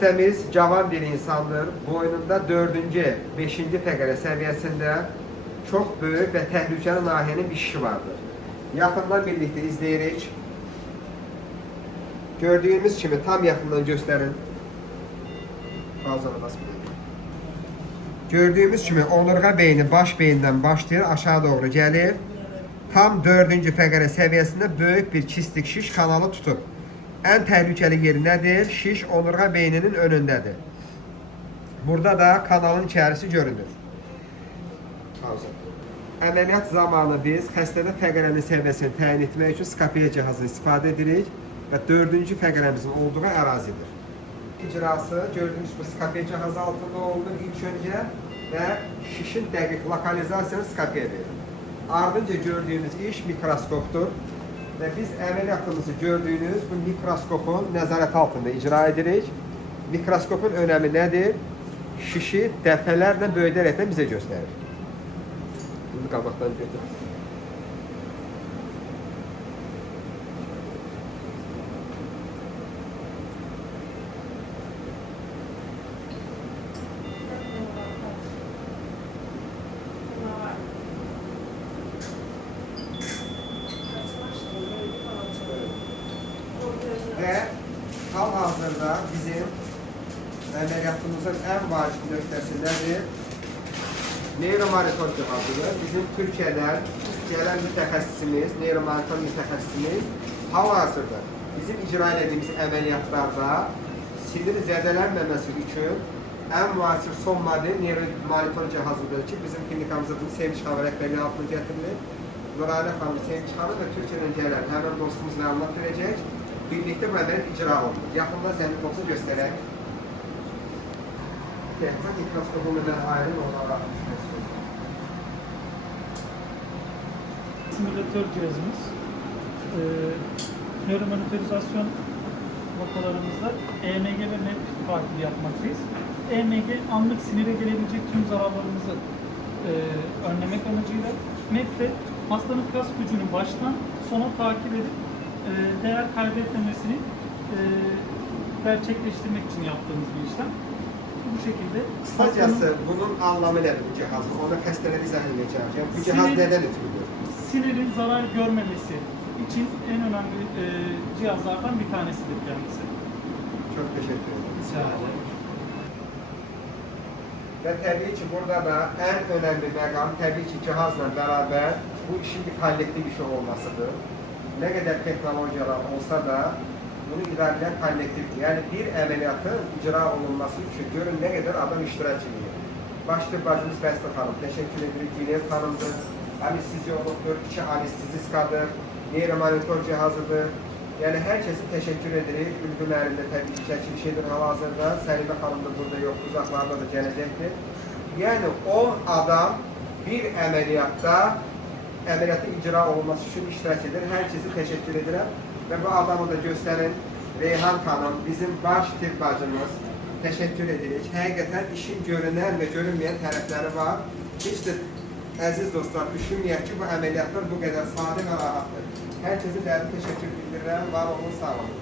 Temiz, cavan bir insandır. Boynunda 4-cü, 5-ci fəqərə səviyyəsində çox böyük və təhlükəli nahiyənin bir şişi vardır. Yaxından birlikte izləyirik. Gördüğümüz kimi tam yaxından göstərin. Gördüğümüz kimi onurğa beyni baş beyindən başlayır, aşağı doğru gəlir. Tam 4-cü fəqərə səviyyəsində böyük bir kistik şiş kanalı tutub. En tehlikeli yeri nedir? Şiş onurğa beyninin önündədir. Burada da kanalın içərisi görünür. Əməliyyat zamanı biz xəstədə fəqərənin səviyyəsini təyin etmək üçün skapiya cihazını istifadə edirik və 4-cü fəqərəmizin olduğu ərazidir. İcrası gördüğünüz bu skapiya cihazı altında olunur ilk önce ve şişin dəqiq lokalizasiyonu skapiya verir. Ardınca gördüğümüz iş mikroskoptur. Ve biz əməliyyatımızı gördüğünüz bu mikroskopun nəzarət altında icra edirik. Mikroskopun önemi nedir? Şişi dəfələrlə böyüdərək bizə göstərir. Bunu qabaqdan götür. Ve hal-hazırda bizim əməliyyatımızın en vacib nöqtəsi nədir? Neyromonitor cihazıdır. Bizim Türkiye'den gelen mütəxəssisimiz, neyromonitor mütəxəssisimiz hal-hazırda bizim icra etdiyimiz əməliyyatlarda sinir zədələnməməsi üçün en müasir son model neyromonitor cihazıdır ki, bizim klinikamızda bunu Sevinç xanım rəhbərliyi altına gətirilir. Nurayla xanım, Sevinç xanım ve Türkiye'den gelen hemen dostumuz məlumat verəcək. Birlikte bu əməliyyat icra olunur. Yaxında zəhmət olsa göstərək. Yaxın mikroskopunu da ayrı olarak simülatör cihazımız. Nöromonitorizasyon vakalarımızda EMG ve MEP takip yapmaktayız. EMG anlık sinire gelebilecek tüm zararlarımızı önlemek amacıyla, MEP de hastanın kas gücünü baştan sona takip edip değer kaybetmemesini gerçekleştirmek için yaptığımız bir işlem. Bu şekilde kısacası bunun anlamı nedir bu cihazın? Onu xəstələrə izah edəcəm. Bu cihaz neden ötürüdür? Sinirin zarar görmemesi için en önemli cihazlardan bir tanesidir kendisi. Çok teşekkür ederim. Rica ederim. Ve tabii ki burada da en önemli məqam tabii ki cihazla beraber bu işin bir kollektiv iş olmasıdır. Ne kadar teknolojiyalar olsa da bunu ilerleyen kollektivdir. Yani bir əməliyyatın icra olunması için görün ne kadar adam iştirak ediyor. Başta bacımız Bəstə xanım, teşekkür edirik. Güler xanımdır, anesteziologdur, iki anesteziskadır, neyromonitor cihazıdır. Yani herkese teşekkür edirik. Ülgülərində tabii ki çəkiliş edir hal-hazırda. Səlimə xanım da burada yok, uzaklarda da gelecektir. Yani 10 adam bir əməliyyatın icra olunması için iştirak edir. Herkese teşekkür ederim. Ve bu adamı da gösterin. Reyhan Hanım, bizim baş tibb bacımız. Teşekkür edirik. Həqiqətən işin görünən ve görünmeyen tərəfləri var. Hiç de əziz dostlar, düşünməyək ki, bu əməliyyatlar bu kadar sadə və rahatdır. Herkese dərin teşekkür bildirirəm. Var olun, sağ olun.